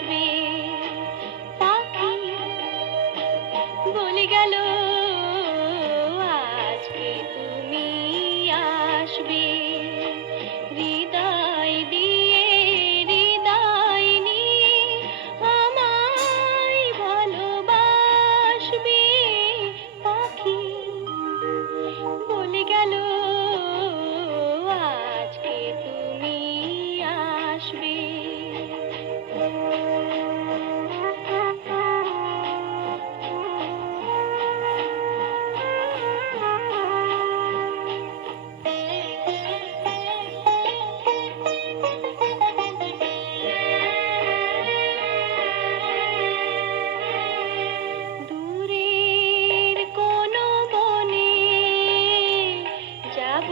আসবে পাখি বলে গেল আজকে তুমি আসবে হৃদয় দিয়ে হৃদয় নিয়ে আমায় ভালোবাসবে পাখি বলে গেল আজকে তুমি আসবে। দূরের কোনো বনে যাব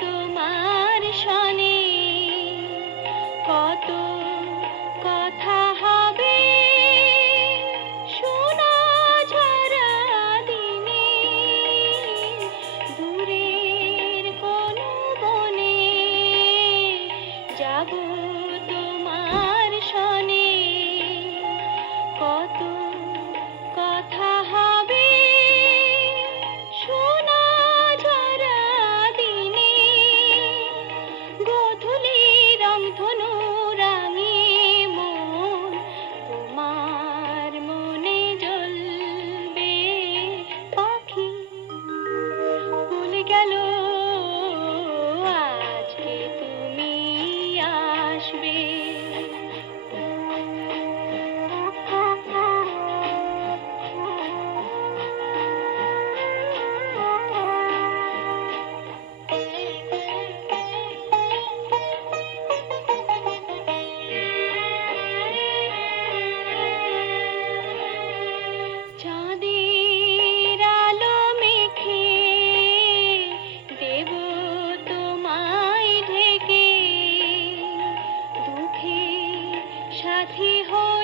তোমার সনে কত কথা হবে শোনা ঝরা দিনে দূরের কোনো বনে যাব তোমার সনে কত কথা হবে শোনা ঝরা দিনে গোধূলি রংধনু রাঙিয়ে মন তোমার মনে জ্বলবে পাখি ভুলে গেল আজকে তুমি আসবে। চাঁদের আলো মেখে দেব তোমায় ঢেকে দুঃখে সাথী হয়ে